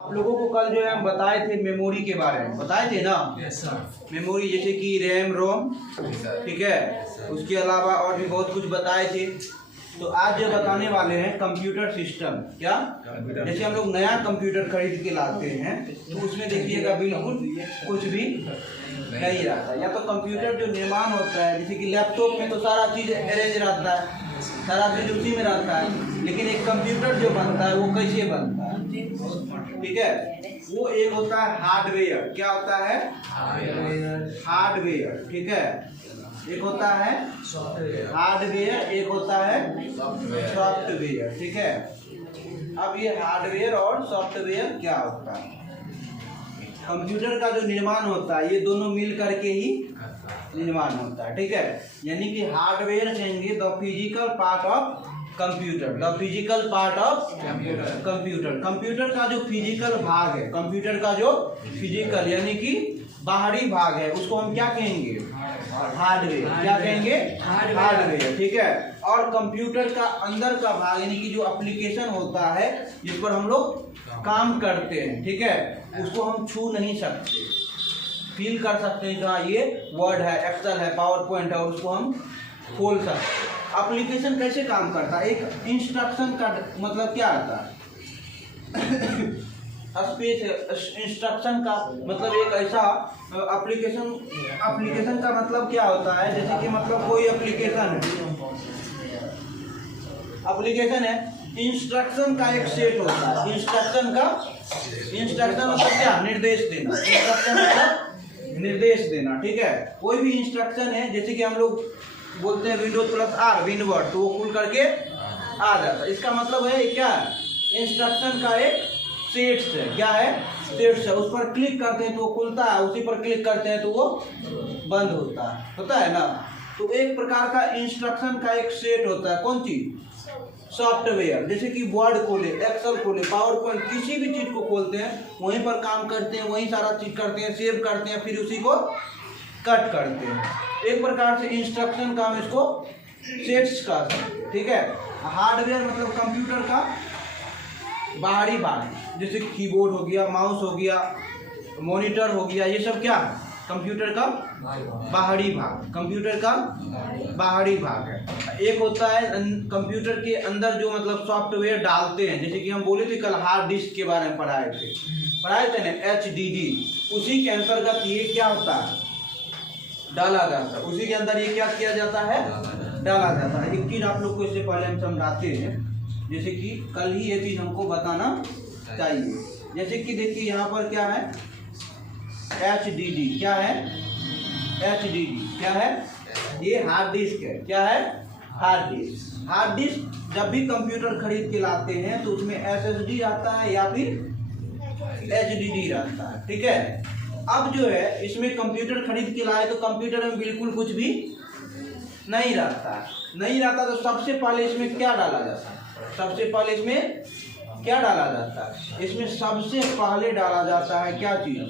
आप लोगों को कल जो है हम बताए थे मेमोरी के बारे में, बताए थे ना। Yes sir. मेमोरी जैसे कि रैम रोम, ठीक है, उसके अलावा और भी बहुत कुछ बताए थे। तो आज जो बताने वाले हैं कंप्यूटर सिस्टम, क्या जैसे हम लोग नया कंप्यूटर खरीद के लाते हैं तो उसमें देखिएगा बिल्कुल कुछ भी नहीं रहता। या तो कंप्यूटर जो निर्माण होता है जैसे कि लैपटॉप में तो सारा चीज़ अरेंज रहता है, सारा चीज़ उसी में रहता है, लेकिन एक कंप्यूटर जो बनता है वो कैसे बनता है, ठीक है। वो एक होता है हार्डवेयर, क्या होता है हार्डवेयर, ठीक है। एक होता है हार्डवेयर, एक होता है सॉफ्टवेयर, ठीक है। अब ये हार्डवेयर और सॉफ्टवेयर क्या होता है, कंप्यूटर का जो निर्माण होता है ये दोनों मिल करके ही निर्माण होता है, ठीक है। यानी कि हार्डवेयर कहेंगे the physical part of computer, the physical part of computer. Computer का जो फिजिकल भाग है, कंप्यूटर का जो फिजिकल यानी कि बाहरी भाग है उसको हम क्या कहेंगे, हार्डवेयर। क्या कहेंगे, हार्डवेयर, ठीक है। और कंप्यूटर का अंदर का भाग यानी कि जो एप्लीकेशन होता है जिस पर हम लोग काम करते हैं, ठीक है, उसको हम छू नहीं सकते, फील कर सकते हैं जहाँ ये वर्ड है, एक्सेल है, पावर पॉइंट है, और उसको हम खोल सकते हैं। एप्लीकेशन कैसे काम करता है, एक इंस्ट्रक्शन का मतलब क्या आता है स्पेस इंस्ट्रक्शन का मतलब एक ऐसा एप्लीकेशन का मतलब क्या होता है, जैसे कि मतलब कोई एप्लीकेशन है, इंस्ट्रक्शन का एक सेट होता है। इंस्ट्रक्शन मतलब क्या, निर्देश देना। इंस्ट्रक्शन मतलब निर्देश देना, ठीक है। कोई भी इंस्ट्रक्शन है जैसे कि हम लोग बोलते हैं विंडोज प्लस आर विंडवर्ड, तो वो खुल करके आ जाता है। इसका मतलब है क्या, इंस्ट्रक्शन का एक सेट्स है, क्या है, सेट्स है। उस पर क्लिक करते हैं तो वो खुलता है, उसी पर क्लिक करते हैं तो वो बंद होता है ना। तो एक प्रकार का इंस्ट्रक्शन का एक सेट होता है, कौन चीज, सॉफ्टवेयर। जैसे कि वर्ड खोले, एक्सेल खोले, पावर पॉइंट, किसी भी चीज को खोलते हैं वहीं पर काम करते हैं, वहीं सारा चीज करते हैं, सेव करते हैं, फिर उसी को कट करते हैं। एक प्रकार से इंस्ट्रक्शन का हम इसको सेट्स का, ठीक है। हार्डवेयर मतलब कंप्यूटर का बाहरी भाग, जैसे कीबोर्ड हो गया, माउस हो गया, मॉनिटर हो गया, ये सब क्या कंप्यूटर का बाहरी भाग, कंप्यूटर का बाहरी भाग है। एक होता है कंप्यूटर के अंदर जो मतलब सॉफ्टवेयर डालते हैं, जैसे कि हम बोले थे कल हार्ड डिस्क के बारे में पढ़ाए थे ना, HDD, उसी के अंतर्गत ये क्या होता है, डाला जाता है। उसी के अंदर ये क्या किया जाता है, डाला जाता है। एक चीज आप लोग को इससे पहले हम समझाते हैं, जैसे कि कल ही ये चीज हमको बताना चाहिए। जैसे कि देखिए यहाँ पर क्या है, HDD, क्या है, HDD क्या है, ये हार्ड डिस्क है। क्या है, हार्ड डिस्क। हार्ड डिस्क जब भी कंप्यूटर खरीद के लाते हैं तो उसमें SSD आता है या फिर HDD रहता है, ठीक है। अब जो है इसमें कंप्यूटर खरीद के लाए तो कंप्यूटर में बिल्कुल कुछ भी नहीं रहता तो सबसे पहले इसमें क्या डाला जाता है, सबसे पहले इसमें क्या डाला जाता है, इसमें सबसे पहले डाला जाता है क्या चीज,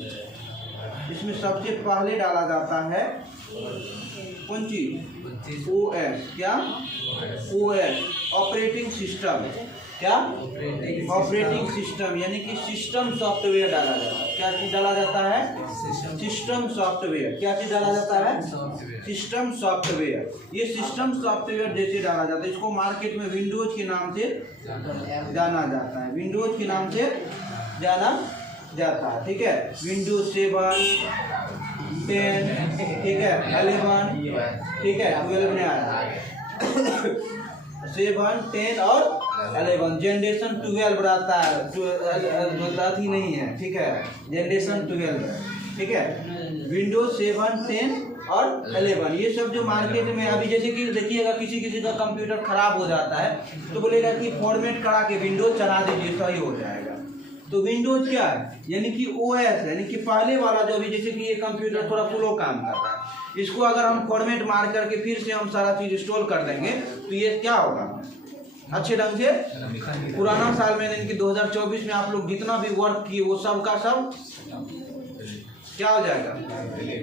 इसमें सबसे पहले डाला जाता है कौन चीज, OS, क्या, OS ऑपरेटिंग सिस्टम, क्या, ऑपरेटिंग सिस्टम यानी कि सिस्टम सॉफ्टवेयर डाला जाता है। क्या चीज डाला जाता है, सिस्टम सॉफ्टवेयर। क्या चीज डाला जाता है, सिस्टम सॉफ्टवेयर। ये सिस्टम सॉफ्टवेयर जैसे डाला जाता है, इसको मार्केट में विंडोज के नाम से जाना जाता है, विंडोज के नाम से जाना जाता है, ठीक है। विंडोज 7, 10, ठीक है, 11, ठीक है, 12 में आया 7, 10 और 11, जनरेशन 12 रहता है, ही नहीं है, ठीक है, जनरेशन 12, ठीक है। विंडोज 7, 10 और 11 ये सब जो मार्केट में अभी, जैसे कि देखिएगा किसी का कंप्यूटर खराब हो जाता है तो बोलेगा कि फॉर्मेट करा के विंडोज चला दीजिए सही हो जाएगा। तो विंडोज क्या है, यानी कि OS यानी कि पहले वाला जो भी, जैसे कि ये कंप्यूटर थोड़ा स्लो काम कर रहा है, इसको अगर हम फॉर्मेट मार करके फिर से हम सारा चीज इंस्टॉल कर देंगे तो ये क्या होगा, अच्छे ढंग से पुराना साल में यानी कि 2024 में आप लोग जितना भी वर्क किए वो सब का सब क्या हो जाएगा,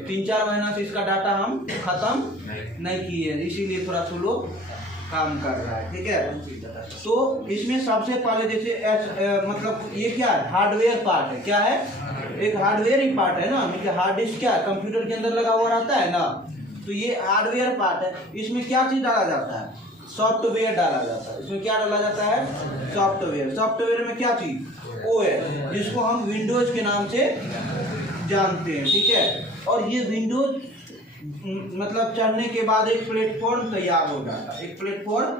3-4 महीना से इसका डाटा हम खत्म नहीं किए, इसीलिए थोड़ा स्लो काम कर रहा है, ठीक है। तो इसमें सबसे पहले जैसे मतलब ये क्या है, हार्डवेयर पार्ट है, क्या है, एक हार्डवेयर ही पार्ट है ना, मतलब हार्ड डिस्क क्या है, कंप्यूटर के अंदर लगा हुआ रहता है ना, तो ये हार्डवेयर पार्ट है। इसमें क्या चीज़ डाला जाता है, सॉफ्टवेयर डाला जाता है। इसमें क्या डाला जाता है, सॉफ्टवेयर। सॉफ्टवेयर में क्या चीज़, ओएस, जिसको हम विंडोज के नाम से जानते हैं, ठीक है। और ये विंडोज मतलब चढ़ने के बाद एक प्लेटफॉर्म तैयार हो जाता है, एक प्लेटफॉर्म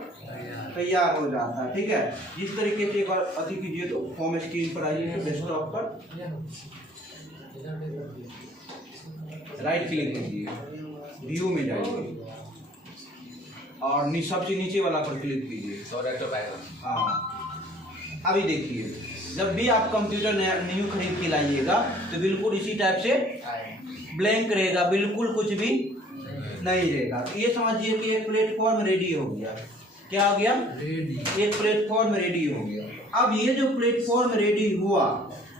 तैयार हो जाता है, ठीक है। जिस तरीके से एक बार अति कीजिए तो होम स्क्रीन पर आइए, डेस्कटॉप पर राइट क्लिक कीजिए, व्यू में जाइए और सबसे नीचे वाला पर क्लिक कीजिए। हाँ, अभी देखिए, जब भी आप कंप्यूटर न्यू खरीद के लाइएगा तो बिल्कुल इसी टाइप से ब्लैंक रहेगा, बिल्कुल कुछ भी नहीं रहेगा। तो ये समझिए कि एक प्लेटफॉर्म रेडी हो गया। क्या हो गया, एक प्लेटफॉर्म रेडी हो गया। अब ये जो प्लेटफॉर्म रेडी हुआ,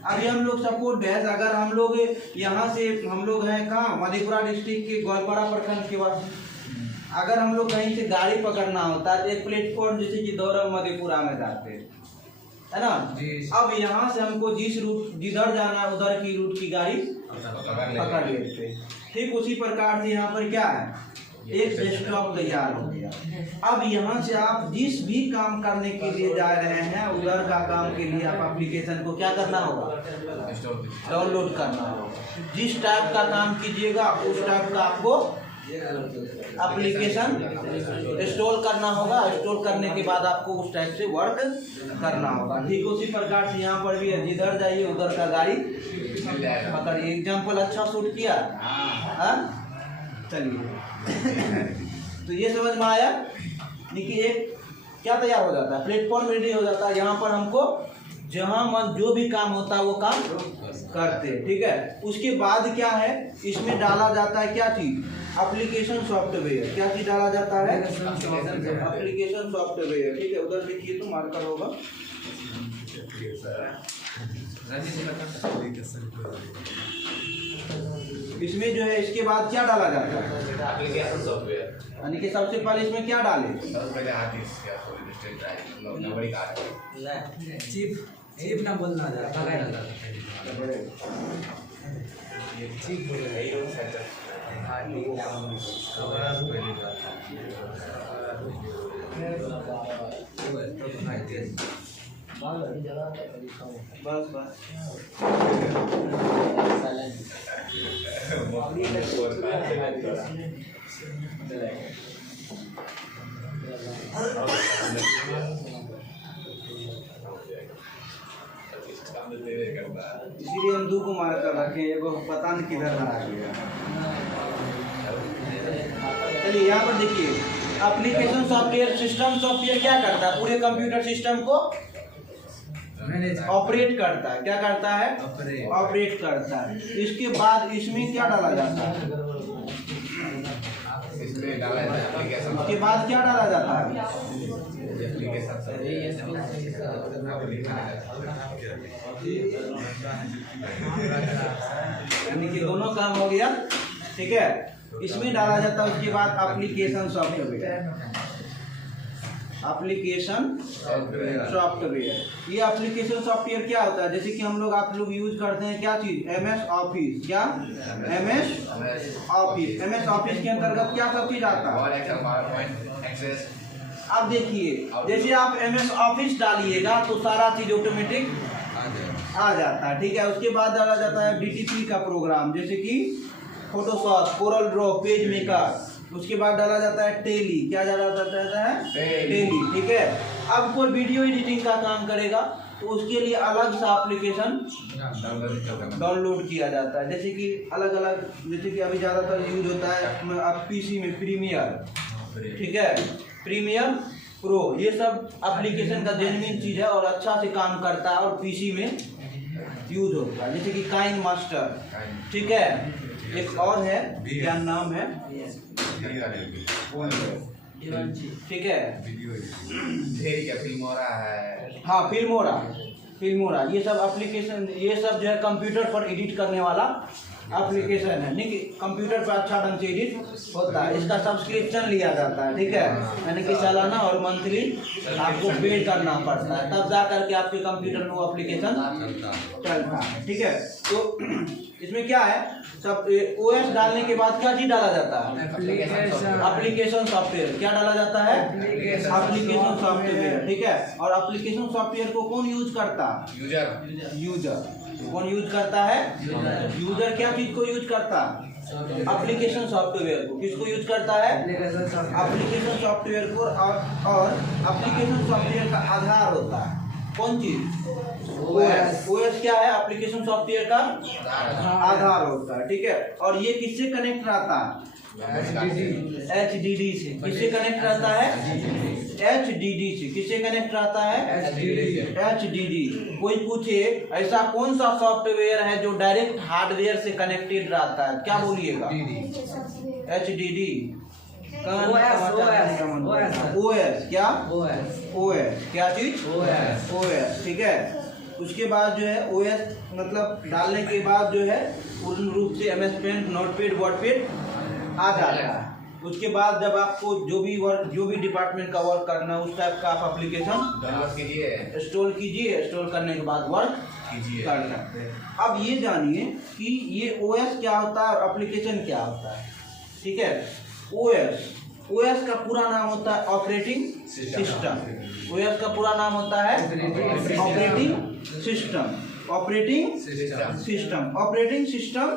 अभी हम लोग सपोर्ट भैंस, अगर हम लोग यहाँ से, हम लोग हैं कहाँ, मधेपुरा डिस्ट्रिक्ट के ग्वालपारा प्रखंड के बाद, अगर हम लोग कहीं से गाड़ी पकड़ना होता है तो एक प्लेटफॉर्म जैसे कि दौरा मधेपुरा में जाते हैं, है ना। अब यहाँ से हमको जिस रूट, जिधर जाना है उधर की रूट की गाड़ी पकड़ लेते। ठीक उसी प्रकार से यहाँ पर क्या है, एक डेस्कटॉप तैयार हो गया। अब यहाँ से आप जिस भी काम करने के लिए जा रहे हैं, उधर का काम के लिए आप एप्लीकेशन को क्या करना होगा, डाउनलोड करना होगा। जिस टाइप का काम कीजिएगा उस टाइप का आपको एप्लीकेशन इंस्टॉल करना होगा। इंस्टॉल करने के बाद आपको उस टाइप से वर्क करना होगा। ठीक उसी प्रकार से यहाँ पर भी है, जिधर जाइए उधर का गाड़ी पकड़िए। एग्जाम्पल अच्छा शूट किया, चलिए। तो ये समझ में आया, देखिए एक क्या तैयार हो जाता है, प्लेटफॉर्म रेडी हो जाता है। यहाँ पर हमको जहाँ मन जो भी काम होता है वो काम करते हैं, ठीक है। उसके बाद क्या है, इसमें डाला जाता है क्या चीज, एप्लीकेशन सॉफ्टवेयर। क्या चीज डाला जाता है, एप्लीकेशन सॉफ्टवेयर, ठीक है। उधर देखिए तो मार्कर होगा। इसमें जो है, इसके बाद क्या डाला जाता है, एप्लीकेशन सॉफ्टवेयर, यानी कि सबसे पहले इसमें क्या डाले, चीप ना बोलना बस बस इसीलिए हम 2 को मार कर रखे, एगो पता नहीं किधर आ गया। चलिए यहाँ पर देखिए, एप्लीकेशन सॉफ्टवेयर, सिस्टम सॉफ्टवेयर क्या करता है, पूरे कंप्यूटर सिस्टम को ऑपरेट करता है। क्या करता है, ऑपरेट करता है। इसके बाद इसमें क्या डाला जाता है, इसके बाद क्या डाला जाता है, यानी कि दोनों काम हो गया, ठीक है। इसमें डाला जाता है उसके बाद एप्लीकेशन सॉफ्टवेयर, एप्लीकेशन सॉफ्टवेयर। ये एप्लीकेशन सॉफ्टवेयर क्या होता है, जैसे कि हम लोग, आप लोग यूज करते हैं क्या चीज, MS ऑफिस। क्या, MS ऑफिस। MS ऑफिस के अंतर्गत क्या सब चीज आता है। अब देखिए, जैसे आप MS ऑफिस डालिएगा तो सारा चीज ऑटोमेटिक आ जाता है, ठीक है। उसके बाद डाला जाता है DTP का प्रोग्राम, जैसे कि Photoshop, Corel Draw, page maker. उसके बाद डाला जाता है टेली। क्या डाला जाता है, टेली, ठीक है। अब कोई वीडियो एडिटिंग का काम करेगा तो उसके लिए अलग सा एप्लीकेशन डाउनलोड किया जाता है, जैसे कि अलग अलग, जैसे कि अभी ज़्यादातर यूज होता है आप PC में प्रीमियर, ठीक है, प्रीमियर प्रो। ये सब एप्लीकेशन का जेन्युइन चीज़ है और अच्छा से काम करता है और PC में यूज होता है, जैसे कि काइन मास्टर, ठीक है। एक और है, क्या नाम है, ठीक है, फिल्मोरा है, हाँ फिल्मोरा। ये सब एप्लीकेशन, ये सब जो है कंप्यूटर पर एडिट करने वाला एप्लीकेशन है, नहीं कि कंप्यूटर पर अच्छा ढंग से एडिट होता है। इसका सब्सक्रिप्शन लिया जाता है, ठीक है, यानी कि सालाना और मंथली आपको पे करना पड़ता है, तब जा करके आपके कंप्यूटर में वो एप्लीकेशन चलता है, ठीक है। तो इसमें क्या है, सब ओएस डालने के बाद क्या चीज डाला जाता है, एप्लीकेशन सॉफ्टवेयर। क्या डाला जाता है, एप्लीकेशन सॉफ्टवेयर, ठीक है। और एप्लीकेशन सॉफ्टवेयर को कौन यूज करता है, यूजर। कौन यूज करता है, यूजर। क्या चीज को यूज करता है, एप्लीकेशन सॉफ्टवेयर को। किसको यूज करता है, एप्लीकेशन सॉफ्टवेयर को। और एप्लीकेशन सॉफ्टवेयर का आधार होता है कौन चीज, ओएस। ओएस क्या है, एप्लीकेशन सॉफ्टवेयर का आधार होता है, ठीक है। और ये किससे कनेक्ट रहता है, HDD से। किससे कनेक्ट रहता है, HDD से। किससे कनेक्ट रहता है, HDD। कोई पूछे ऐसा कौन सा सॉफ्टवेयर है जो डायरेक्ट हार्डवेयर से कनेक्टेड रहता है, क्या बोलिएगा, HDD। OS क्या, OS क्या चीज, OS, ठीक है। उसके बाद जो है OS मतलब डालने के बाद जो है पूर्ण रूप से MS पेंट, नोटपैड, वर्डपैड आ जाता है। उसके बाद जब आपको जो भी डिपार्टमेंट का वर्क करना है उस टाइप का आप एप्लीकेशन डाउनलोड कीजिए, इंस्टॉल कीजिए। इंस्टॉल करने के बाद वर्क कर सकते हैं। अब ये जानिए कि ये OS क्या होता है और एप्लीकेशन क्या होता है, ठीक है। OS का पूरा नाम होता है ऑपरेटिंग सिस्टम। OS का पूरा नाम होता है ऑपरेटिंग सिस्टम। ऑपरेटिंग सिस्टम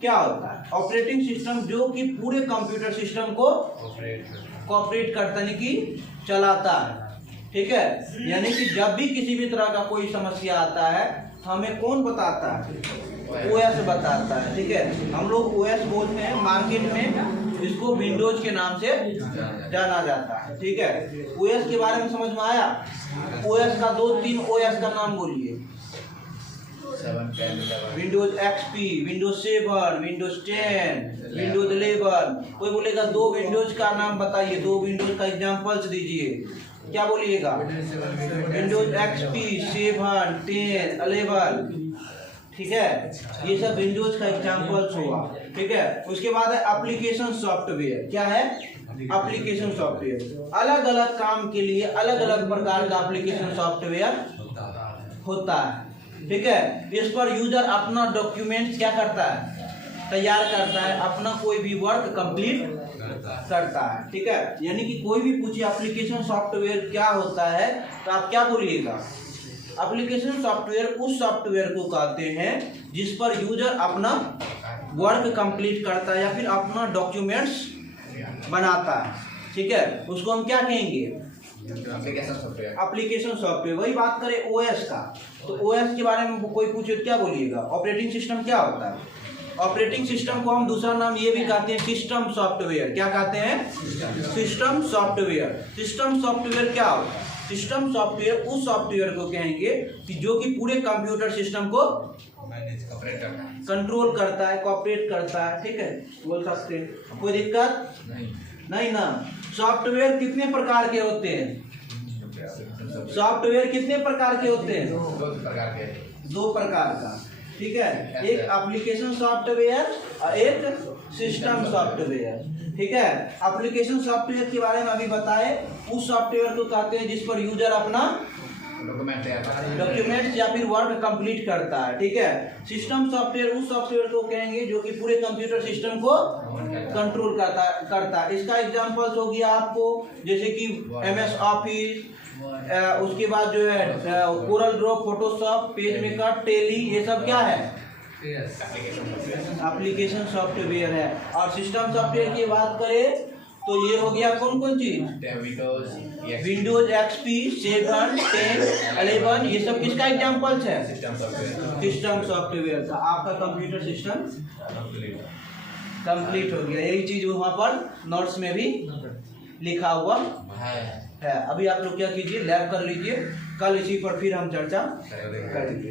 क्या होता है, ऑपरेटिंग सिस्टम जो कि पूरे कंप्यूटर सिस्टम को ऑपरेट करता है, कि चलाता है, ठीक है। यानी कि जब भी किसी भी तरह का कोई समस्या आता है हमें कौन बताता है, OS बताता है, ठीक है। हम लोग OS बोलते हैं, मार्केट में इसको विंडोज के नाम से जाना जाता है, ठीक है। OS के बारे में समझ में आया। OS का 2-3 OS का नाम बोलिए, Windows XP, Windows 7, Windows 10, Windows 11। कोई बोलेगा 2 विंडोज का नाम बताइए, 2 विंडोज का एग्जांपल्स दीजिए, क्या बोलिएगा, विंडोज XP, 7, 10, 11, ठीक है। ये सब विंडोज का एग्जांपल्स हुआ, ठीक है। उसके बाद है एप्लीकेशन सॉफ्टवेयर। क्या है, एप्लीकेशन सॉफ्टवेयर। अलग अलग काम के लिए अलग अलग प्रकार का एप्लीकेशन सॉफ्टवेयर होता है, ठीक है। इस पर यूजर अपना डॉक्यूमेंट क्या करता है, तैयार करता है, अपना कोई भी वर्क कंप्लीट करता है, ठीक है। यानी कि कोई भी पूछे एप्लीकेशन सॉफ्टवेयर क्या होता है तो आप क्या बोलिएगा, एप्लीकेशन सॉफ्टवेयर उस सॉफ्टवेयर को कहते हैं जिस पर यूजर अपना वर्क कंप्लीट करता है या फिर अपना डॉक्यूमेंट्स बनाता है, ठीक है। उसको हम क्या कहेंगे, एप्लीकेशन सॉफ्टवेयर। वही बात करें OS का, तो OS के बारे में कोई पूछे तो क्या बोलिएगा, ऑपरेटिंग सिस्टम क्या होता है। ऑपरेटिंग सिस्टम को हम दूसरा नाम ये भी कहते हैं सिस्टम सॉफ्टवेयर। क्या कहते हैं, सिस्टम सॉफ्टवेयर। सिस्टम सॉफ्टवेयर क्या होता है, सिस्टम सॉफ्टवेयर उस सॉफ्टवेयर को कहेंगे कि जो कि पूरे कंप्यूटर सिस्टम को कंट्रोल करता है, कोऑपरेट करता है, ठीक है, बोल सकते हैं। कोई दिक्कत नहीं ना। सॉफ्टवेयर कितने प्रकार के होते हैं, सॉफ्टवेयर कितने प्रकार के होते हैं, 2 प्रकार का, ठीक है। एक एप्लीकेशन सॉफ्टवेयर और एक सिस्टम सॉफ्टवेयर, ठीक है। एप्लीकेशन सॉफ्टवेयर के बारे में अभी बताए, उस सॉफ्टवेयर को कहते हैं जिस पर यूजर अपना डॉक्यूमेंट्स या फिर वर्क कंप्लीट करता है, ठीक है। सिस्टम सॉफ्टवेयर उस सॉफ्टवेयर को कहेंगे जो कि पूरे कंप्यूटर सिस्टम को कंट्रोल करता है। इसका एग्जांपल्स हो गया आपको, जैसे कि MS ऑफिस, उसके बाद जो है CorelDRAW, Photoshop, PageMaker, Tally, ये सब क्या है, एप्लीकेशन सॉफ्टवेयर है। और सिस्टम सॉफ्टवेयर की बात करें तो ये हो गया कौन कौन चीज, विंडोज XP, 7, 10, 11, ये सब किसका एग्जांपल्स है, सिस्टम सॉफ्टवेयर का। आपका कंप्यूटर सिस्टम कंप्लीट हो गया। यही चीज वहाँ पर नोट्स में भी लिखा हुआ है। अभी आप लोग क्या कीजिए, लैब कर लीजिए, कल इसी पर फिर हम चर्चा करेंगे।